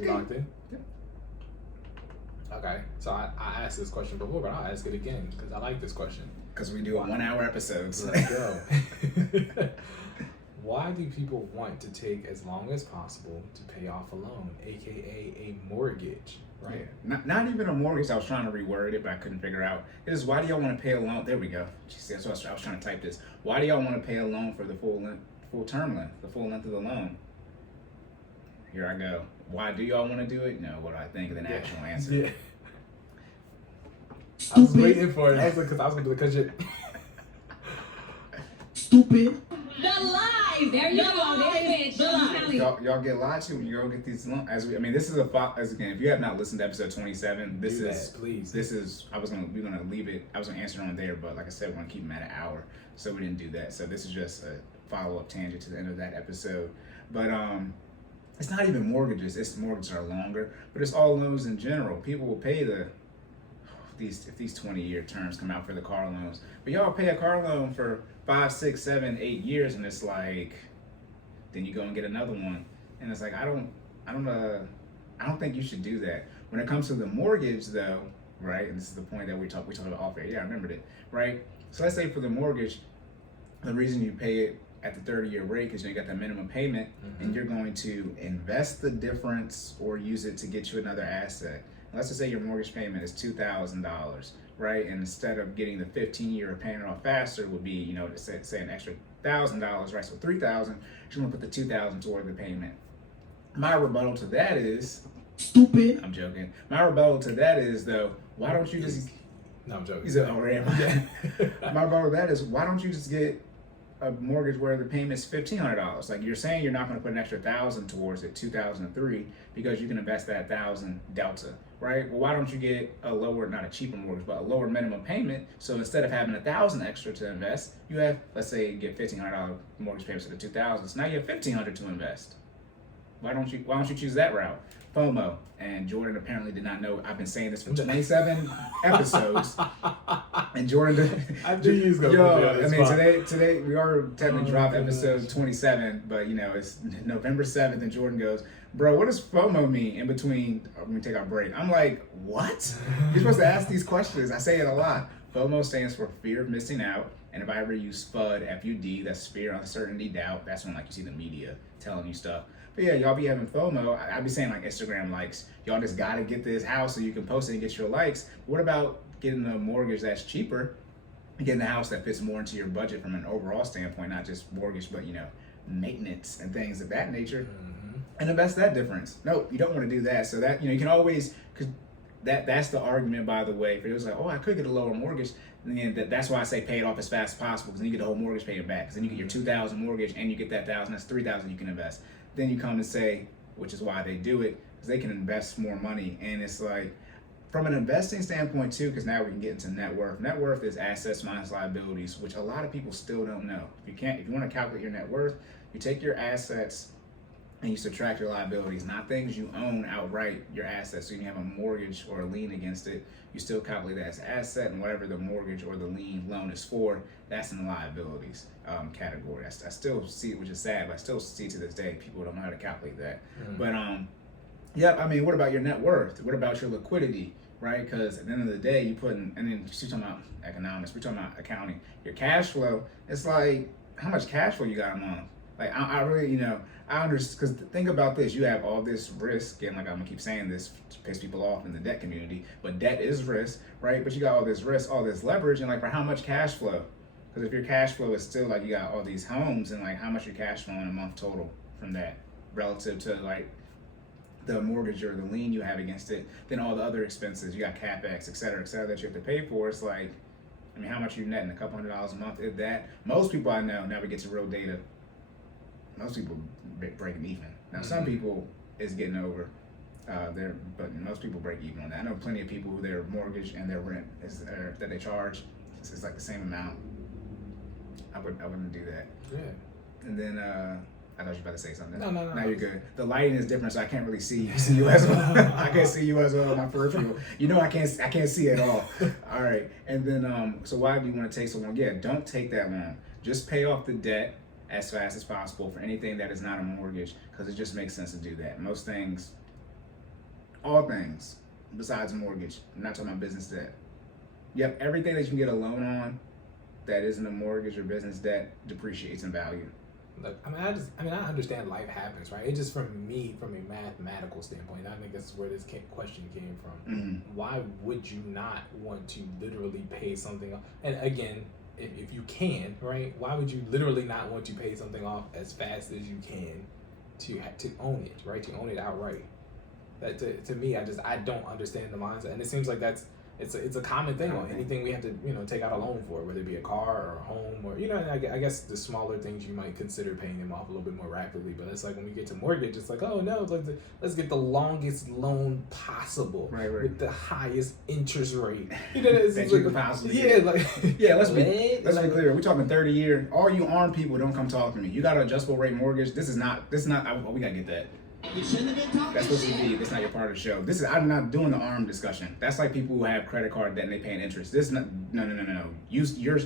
You locked in? Yeah. Okay. So I asked this question before, but I'll ask it again because I like this question. Because we do 1 hour episodes. Let's go. Why do people want to take as long as possible to pay off a loan, aka a mortgage? Right. Yeah. Not even a mortgage. I was trying to reword it, but I couldn't figure out. It is, why do y'all want to pay a loan? There we go. Jeez, that's what I was trying to type this. Why do y'all want to pay a loan for the full term length, the full length of the loan? Here I go. Why do y'all want to do it? No, what do I think? And then actual answer. Yeah. I was waiting for it. I was like, because you're stupid. The lies. There you go. There it is. The lies. Y'all get lied to when you go get these loans. Again, if you have not listened to episode 27, we're gonna leave it. I was gonna answer it on there, but like I said, we're gonna keep them at an hour, so we didn't do that. So this is just a follow-up tangent to the end of that episode. But it's not even mortgages. Mortgages are longer, but it's all loans in general. People will pay if these 20-year terms come out for the car loans, but y'all pay a car loan for 5, 6, 7, 8 years, and it's like, then you go and get another one, and it's like I don't think you should do that. When it comes to the mortgage, though, right? And this is the point that we talked about off air. Yeah, I remembered it, right? So let's say for the mortgage, the reason you pay it at the 30-year rate is you got that minimum payment, and you're going to invest the difference or use it to get you another asset. Let's just say your mortgage payment is $2,000, right? And instead of getting the 15-year paying it off faster would be, say an extra $1,000, right? So $3,000, you're gonna put the $2,000 toward the payment. My rebuttal to that is stupid. I'm joking. My rebuttal to that is, though, why don't you just? No, I'm joking. He said, "Oh, right." My rebuttal to that is, why don't you just get a mortgage where the payment's $1,500? Like, you're saying you're not going to put an extra $1,000 towards it, $2,003, because you can invest that $1,000 delta, right? Well, why don't you get a lower, not a cheaper mortgage, but a lower minimum payment? So instead of having $1,000 extra to invest, you have, let's say, you get $1,500 mortgage payments to the $2,000. So now you have $1,500 to invest. Why don't you choose that route? FOMO. And Jordan apparently did not know. I've been saying this for 27 episodes. And Jordan I knew you was gonna today we are technically dropped episode 27, but it's November 7th, and Jordan goes, "Bro, what does FOMO mean in between when we take our break?" I'm like, "What?" You're supposed to ask these questions. I say it a lot. FOMO stands for fear of missing out. And if I ever use FUD, F-U-D, that's fear, uncertainty, doubt. That's when you see the media telling you stuff. But yeah, y'all be having FOMO. I be saying Instagram likes. Y'all just gotta get this house so you can post it and get your likes. What about getting a mortgage that's cheaper, getting a house that fits more into your budget from an overall standpoint, not just mortgage, but maintenance and things of that nature, and invest that difference? No, you don't want to do that. So that you can always, because that's the argument, by the way, for those I could get a lower mortgage. And that's why I say pay it off as fast as possible, because then you get the whole mortgage payment back. Because then you get your $2,000 mortgage and you get that $1,000. That's $3,000 you can invest. Then you come and say, which is why they do it, because they can invest more money. And it's like, from an investing standpoint too, because now we can get into net worth. Net worth is assets minus liabilities, which a lot of people still don't know. If you want to calculate your net worth, you take your assets and you subtract your liabilities, not things you own outright, your assets. So you can have a mortgage or a lien against it. You still calculate that as asset, and whatever the mortgage or the lien loan is for, that's in the liabilities category. I still see it, which is sad, but I still see to this day people don't know how to calculate that. But what about your net worth? What about your liquidity, right? Because at the end of the day, you put in, and then she's talking about economics, we're talking about accounting. Your cash flow, it's like, how much cash flow you got a month? Like, I really, I understand, because think about this, you have all this risk, and I'm gonna keep saying this to piss people off in the debt community, but debt is risk, right? But you got all this risk, all this leverage, and for how much cash flow? Because if your cash flow is still you got all these homes, and how much your cash flow in a month total from that, relative to the mortgage or the lien you have against it, then all the other expenses, you got CapEx, et cetera, that you have to pay for. It's how much you netting? A couple $100 a month, if that. Most people I know never get to real data. Most people breaking even. Now, some people is getting over there, but most people break even on that. I know plenty of people who their mortgage and their rent that they charge is the same amount. I wouldn't do that. Yeah. And then I thought you were about to say something. No. Now you're good. The lighting is different, so I can't really see you as well. I can't see you as well in my peripheral. I can't see at all. All right. And then so why do you want to take so long? Yeah, don't take that long. Just pay off the debt as fast as possible for anything that is not a mortgage, because it just makes sense to do that. Most things, all things besides a mortgage. I'm not talking about business debt. Yep, everything that you can get a loan on that isn't a mortgage or business debt depreciates in value. Look, I understand life happens, right? It just from me, from a mathematical standpoint, I think that's where this question came from. Mm-hmm. Why would you not want to literally pay something off? And again, if you can, right? Why would you literally not want to pay something off as fast as you can to own it, right? To own it outright. That to me, I don't understand the mindset, and it seems like it's a common thing on anything we have to take out a loan for, whether it be a car or a home or I guess the smaller things you might consider paying them off a little bit more rapidly. But it's like when we get to mortgage, it's like, oh no, let's get the longest loan possible with the highest interest rate. That you can possibly get. Let's be clear. We're talking 30 year. All you armed people, don't come talk to me. You got an adjustable rate mortgage. This is not. We gotta get that. That's supposed to be. It's not your part of the show. I'm not doing the arm discussion. That's like people who have credit card debt and they paying interest. This is not. No. You're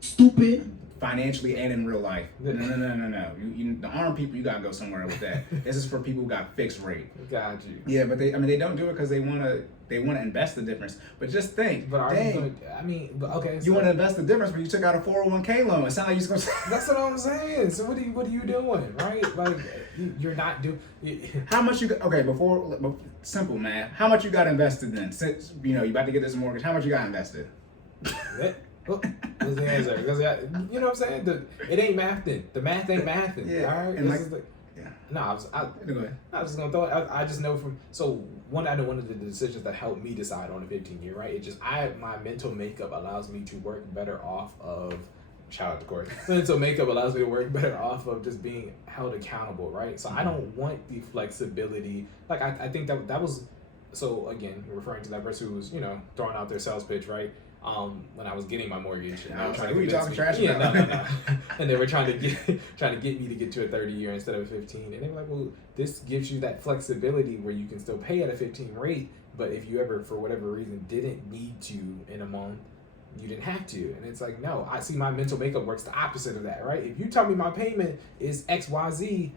stupid financially and in real life. No. The armed people, you gotta go somewhere with that. This is for people who got fixed rate. Got you. Yeah, but they don't do it because they wanna invest the difference. But just think, okay. So you want to invest the difference, but you took out a 401k loan. It sounds like you're just gonna. That's what I'm saying. So what are you doing, right? Like you're not doing. How much you got? Okay, before simple math. How much you got invested then? Since you about to get this mortgage, how much you got invested? What's the answer? Because you know what I'm saying? It ain't mathing. The math ain't mathing. Yeah. All right. And No, I was just gonna throw it. I just know one of the decisions that helped me decide on a 15-year, right? It just my mental makeup allows me to work better off of. Shout out to Cory. Mental makeup allows me to work better off of just being held accountable, right? So I don't want the flexibility. Like I think that was. So again, referring to that person who was throwing out their sales pitch, right? When I was getting my mortgage, and I was like, "Who are you talking trash about?" Yeah, no. And they were trying to get me to get to a 30-year instead of a 15. And they were like, "Well, this gives you that flexibility where you can still pay at a 15 rate, but if you ever, for whatever reason, didn't need to in a month, you didn't have to." And it's like, no, I see my mental makeup works the opposite of that, right? If you tell me my payment is XYZ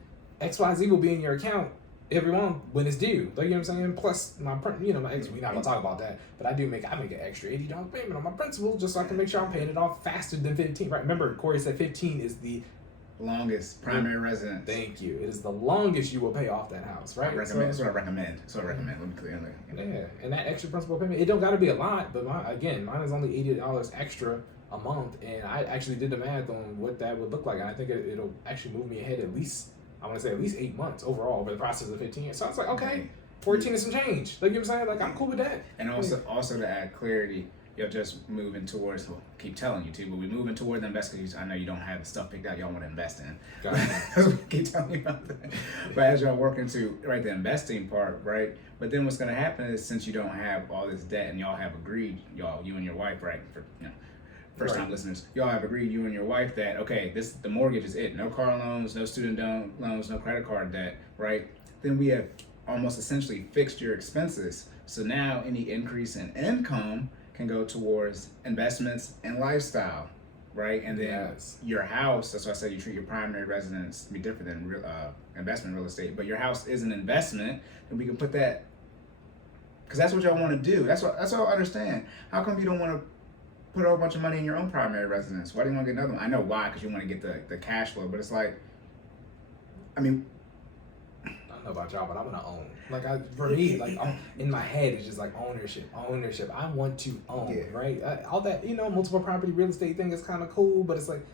will be in your account every month when it's due. Like, you know what I'm saying? Plus my my ex, we're not gonna talk about that, but I make an extra $80 payment on my principal just so I can make sure I'm paying it off faster than 15. Right? Remember, Cory said 15 is the longest primary residence. Thank you. It is the longest you will pay off that house, right? That's what I recommend. Let me clear that. Yeah, and that extra principal payment, it don't got to be a lot, but mine is only $80 extra a month, and I actually did the math on what that would look like, and I think it'll actually move me ahead at least 8 months overall over the process of 15 years. So I was like, okay, 14 is some change. Like, you know what I'm saying? Like, I'm cool with that. And also to add clarity, you're just moving towards, keep telling you too, but we're moving toward the investment. I know you don't have the stuff picked out y'all want to invest in. Keep telling you about that. But as y'all work into the investing part, right? But then what's going to happen is, since you don't have all this debt and y'all have agreed, you and your wife, right? First time listeners, y'all have agreed, you and your wife, that okay, the mortgage is it. No car loans, no student loans, no credit card debt, right? Then we have almost essentially fixed your expenses. So now any increase in income can go towards investments and lifestyle, right? And then your house, that's why I said you treat your primary residence to be different than investment real estate, but your house is an investment, and we can put that, because that's what y'all want to do. That's what I understand. How come you don't want to put a whole bunch of money in your own primary residence? Why do you want to get another one? I know why, because you want to get the cash flow, but it's like, I don't know about y'all, but I'm gonna own. For me, in my head, it's just like ownership. I want to own, right? All that, multiple property real estate thing is kind of cool, but it's like,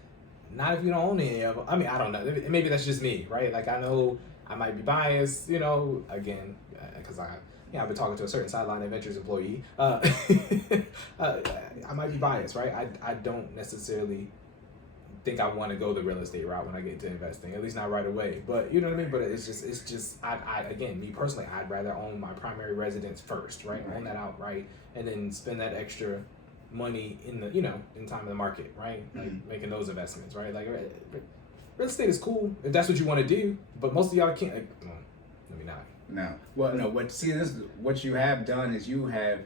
not if you don't own any of them. I don't know. Maybe that's just me, right? Like, I know I might be biased, again, because I've been talking to a certain Sideline Adventures employee. I might be biased, right? I don't necessarily think I want to go the real estate route when I get to investing, at least not right away. But you know what I mean? But it's just again, me personally, I'd rather own my primary residence first, right? Own that outright, and then spend that extra money in the in time of the market, right? Like making those investments, right? Like real estate is cool if that's what you want to do, but most of y'all can't. Let me not. No. Well, no. What you have done is you have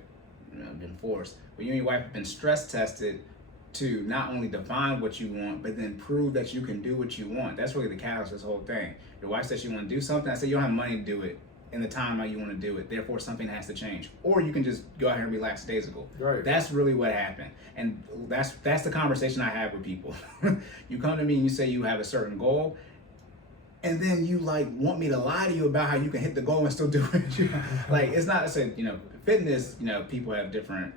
been forced. But you and your wife have been stress tested to not only define what you want, but then prove that you can do what you want. That's really the catalyst of this whole thing. Your wife said she want to do something. I said, you don't have money to do it. in the time how you want to do it. Therefore, something has to change. Or you can just go out here and be lackadaisical. Right. That's really what happened. And that's the conversation I have with people. You come to me and you say you have a certain goal, and then you like want me to lie to you about how you can hit the goal and still do it. Like, it's not, I said, you know, fitness, you know, people have different,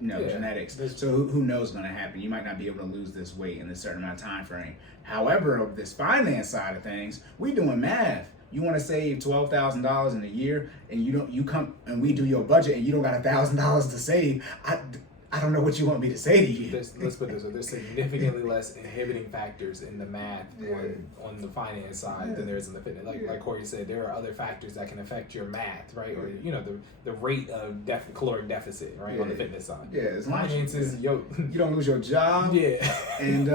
you know, genetics. So who knows what's going to happen? You might not be able to lose this weight in a certain amount of time frame. However, of this finance side of things, we doing math. You want to save $12,000 in a year, and you come and we do your budget, and you don't got $1,000 to save. I don't know what you want me to say to you. Let's put this way. There's significantly less inhibiting factors in the math on the finance side than there is in the fitness. Like Cory said, there are other factors that can affect your math, right? Or, you know, the rate of caloric deficit, right, on the fitness side. Yeah, as long finances, as you don't lose your job. Yeah. And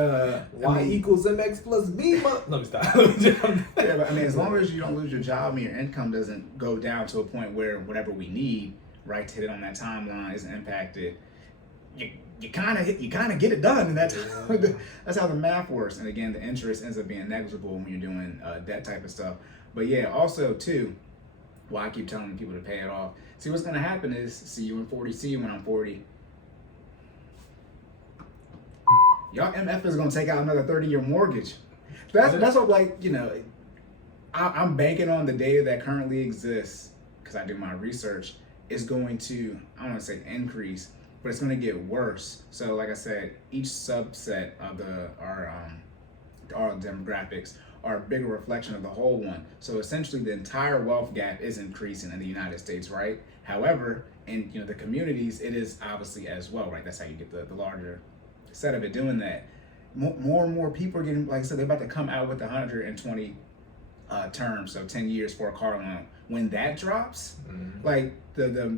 Y equals MX plus B. Let me stop. Yeah, but I mean, as long as you don't lose your job and your income doesn't go down to a point where whatever we need, right, to hit it on that timeline isn't impacted, you kind of get it done in that time. Yeah. That's how the math works. And again, the interest ends up being negligible when you're doing that type of stuff. But yeah, also too, why I keep telling people to pay it off. See, what's gonna happen is, see you when I'm 40. Y'all MF is gonna take out another 30-year mortgage. That's what, like, you know, I'm banking on the data that currently exists, because I do my research, is going to, I don't want to say increase, but it's going to get worse. So like I said, each subset of our demographics are a bigger reflection of the whole one. So essentially the entire wealth gap is increasing in the United States, right? However, in, you know, the communities, it is obviously as well, right? That's how you get the larger set of it doing that. More and more people are getting, like I said, they're about to come out with 120 terms, so 10 years for a car loan. When that drops, like the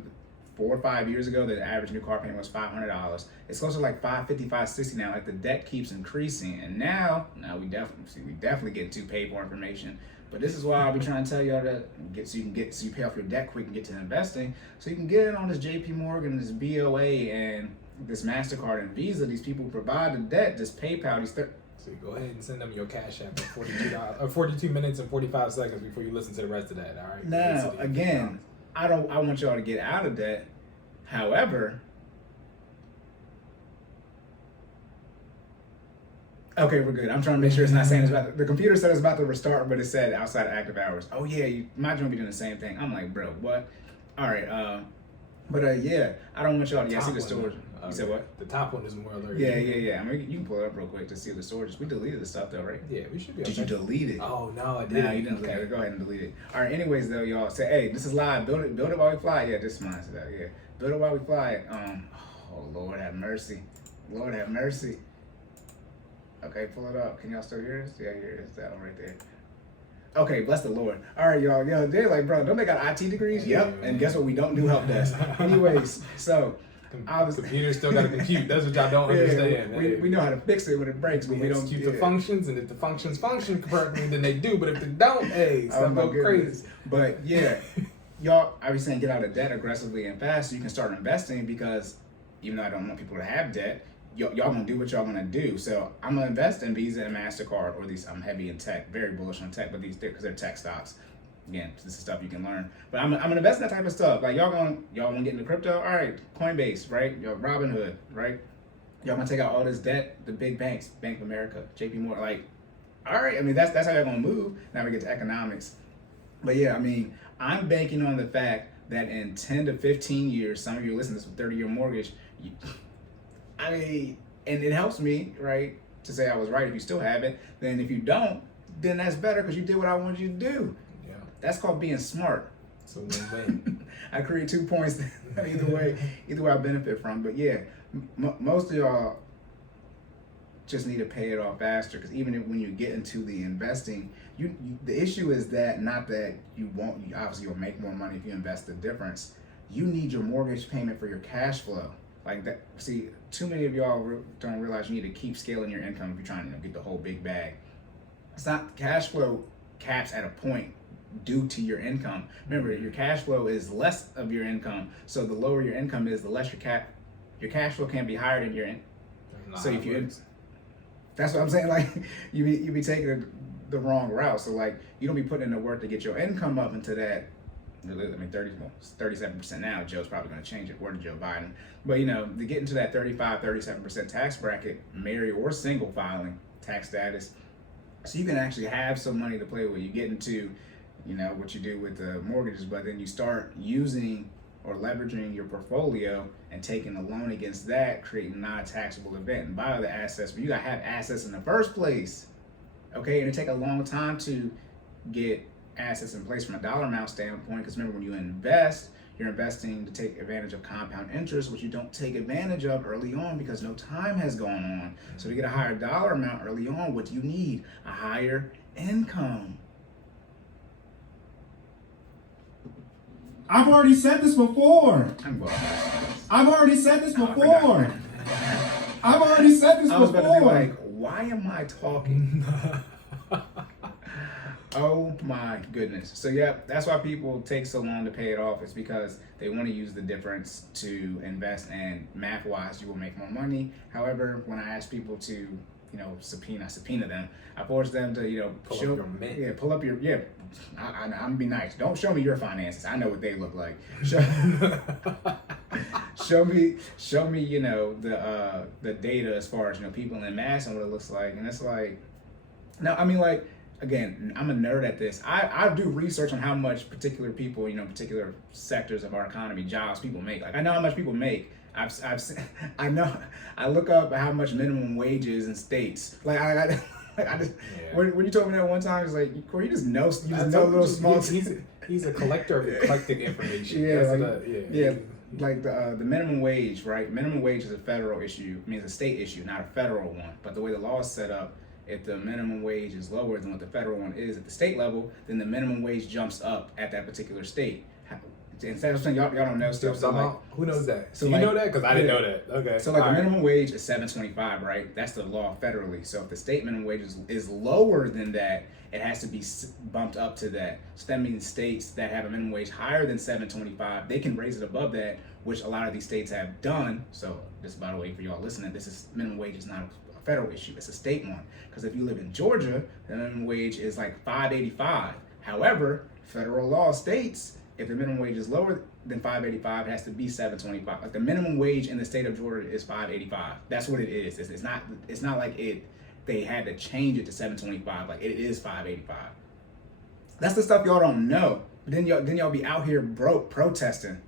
4 or 5 years ago, the average new car payment was $500. It's closer to like $550, $560 now. Like, the debt keeps increasing, and now we definitely get to pay for information. But this is why I'll be trying to tell y'all that so you pay off your debt quick and get to investing, so you can get in on this JP Morgan, this BOA, and this MasterCard and Visa. These people provide the debt, just PayPal. So go ahead and send them your cash app at 42 minutes and 45 seconds before you listen to the rest of that. All right. Now again, I want y'all to get out of debt. However, okay, we're good. I'm trying to make sure it's not saying it's about the computer said it's about to restart, but it said outside of active hours. Oh yeah, you might be doing the same thing. I'm like, bro, what? All right, yeah, I don't want y'all to see the storage. You said what? The top one is more alert. Yeah. I mean, you can pull it up real quick to see the storage. We deleted the stuff though, right? Yeah, we should be. Did you delete it? Oh no, I didn't. No, you didn't. Okay. Go ahead and delete it. All right. Anyways, though, y'all say, hey, this is live. Build it while we fly. Yeah, this is mine. So that, yeah, build it while we fly. Oh Lord have mercy. Lord have mercy. Okay, pull it up. Can y'all still hear us? Yeah, here it is. That one right there. Okay, bless the Lord. All right, y'all. Yo, they're like, bro, don't they got IT degrees? Yeah, yep. And guess what? We don't do help desk. Anyways, so. Computers still got to compute. That's what y'all don't understand. We know how to fix it when it breaks, but we don't execute the functions, and if the functions function correctly, then they do. But if they don't, hey, stuff go crazy. But yeah, y'all, I was saying, get out of debt aggressively and fast so you can start investing, because even though I don't want people to have debt, y'all gonna do what y'all gonna do. So I'm gonna invest in Visa and MasterCard, or these. I'm heavy in tech, very bullish on tech, but because they're tech stocks. Again, this is stuff you can learn. But I'm gonna invest in that type of stuff. Like, y'all wanna get into crypto? All right, Coinbase, right? Y'all, Robinhood, right? Y'all gonna take out all this debt, the big banks, Bank of America, JP Morgan, like, all right. I mean, that's how y'all gonna move. Now we get to economics. But yeah, I mean, I'm banking on the fact that in 10 to 15 years, some of you listen to this with 30-year mortgage, and it helps me, right, to say I was right if you still have it. Then if you don't, then that's better, because you did what I wanted you to do. That's called being smart. So win-win. I create 2 points either way I benefit from. But yeah, most of y'all just need to pay it off faster, because even when you get into the investing, the issue is that not that you obviously you'll make more money if you invest the difference. You need your mortgage payment for your cash flow. Like that. See, too many of y'all don't realize you need to keep scaling your income if you're trying to get the whole big bag. It's not cash flow caps at a point due to your income. Remember, your cash flow is less of your income. So the lower your income is, the less your cash flow can be higher than your income. So if you, that's what I'm saying. Like, you be taking the wrong route. So like, you don't be putting in the work to get your income up into that I mean, 37% now. Joe's probably going to change it, or to Joe Biden. But, to get into that 37% tax bracket, married or single filing tax status, so you can actually have some money to play with. You get into, what you do with the mortgages, but then you start using or leveraging your portfolio and taking a loan against that, creating a non-taxable event and buy the assets. But you got to have assets in the first place, okay? And it take a long time to get assets in place from a dollar amount standpoint, because remember, when you invest, you're investing to take advantage of compound interest, which you don't take advantage of early on because no time has gone on. So to get a higher dollar amount early on, what do you need? A higher income. I've already said this before. I've already said this before. I've already said this I was before. about to be like, why am I talking? Oh my goodness. So yeah, that's why people take so long to pay it off. It's because they want to use the difference to invest, and math-wise, you will make more money. However, when I ask people to, subpoena them, I force them to, pull up your, I'm gonna be nice. Don't show me your finances. I know what they look like. Show me, the data as far as, people in mass and what it looks like. And it's like, no, I mean, like, again, I'm a nerd at this. I do research on how much particular people, particular sectors of our economy, jobs people make. Like, I know how much people make. I know. I look up how much minimum wage is in states. Like, when you told me that one time, it's like, Cory, you just know little small. He's a collector of eclectic information. Like the minimum wage, right? Minimum wage is a federal issue. I mean, it's a state issue, not a federal one. But the way the law is set up, if the minimum wage is lower than what the federal one is at the state level, then the minimum wage jumps up at that particular state. Instead of saying y'all don't know stuff, so like, who knows that? So you know that? Because I didn't know that. Okay. So like the minimum wage is $7.25, right? That's the law federally. So if the state minimum wage is lower than that, it has to be bumped up to that. So that means states that have a minimum wage higher than $7.25, they can raise it above that, which a lot of these states have done. So just by the way, for y'all listening, minimum wage is not a federal issue, it's a state one. Because if you live in Georgia, the minimum wage is like $5.85. However, federal law states if the minimum wage is lower than $5.85, it has to be $7.25. Like the minimum wage in the state of Georgia is $5.85. That's what it is. It's not like they had to change it to $7.25. Like it is $5.85. That's the stuff y'all don't know. But then y'all be out here broke protesting.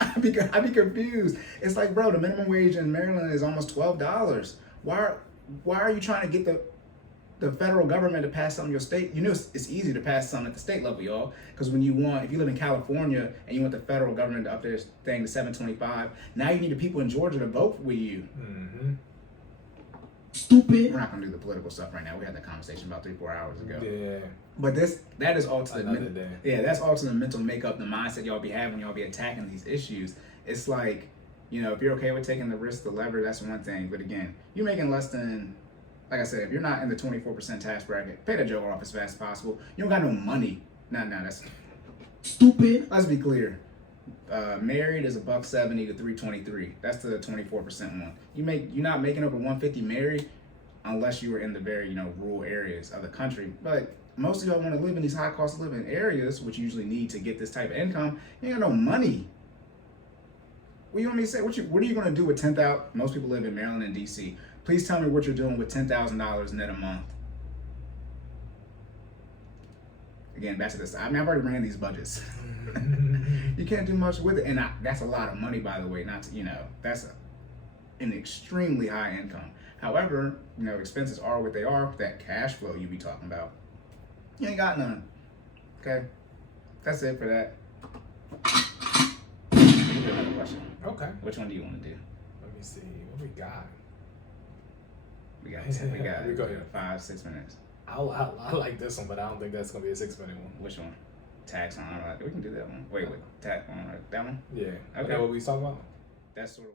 I'd be confused. It's like, bro, the minimum wage in Maryland is almost $12. Why are you trying to get the federal government to pass something in your state? It's easy to pass something at the state level, y'all. Because if you live in California and you want the federal government to up their thing to $7.25, now you need the people in Georgia to vote with you. Mm-hmm. Stupid. We're not gonna do the political stuff right now. We had that conversation about 3-4 hours ago. Yeah. But that is all to that's all to the mental makeup, the mindset y'all be having when y'all be attacking these issues. It's like, if you're okay with taking the risk, the lever, that's one thing. But again, you're making less than, like I said, if you're not in the 24% tax bracket, pay that joker off as fast as possible. You don't got no money. No, that's stupid. Let's be clear. Married is $170 to $323. That's the 24% one. You're not making up a $150 married unless you were in the very rural areas of the country. But most of y'all want to live in these high cost of living areas, which you usually need to get this type of income. You ain't got no money. What you want me to say? What are you going to do with $10,000? Most people live in Maryland and DC. Please tell me what you're doing with $10,000 net a month. Again, back to this. I mean, I've already ran these budgets. You can't do much with it, and that's a lot of money, by the way. That's an extremely high income. However, expenses are what they are. That cash flow you be talking about, you ain't got none. Okay, that's it for that. Another question. Okay. Which one do you want to do? Let me see. What we got? We got 10. We got 5-6 minutes. I like this one, but I don't think that's gonna be a 6-minute one. Which one? Tax on. We can do that one. Wait. Tax on that one. Yeah. Okay. What we talking about? That's sort of.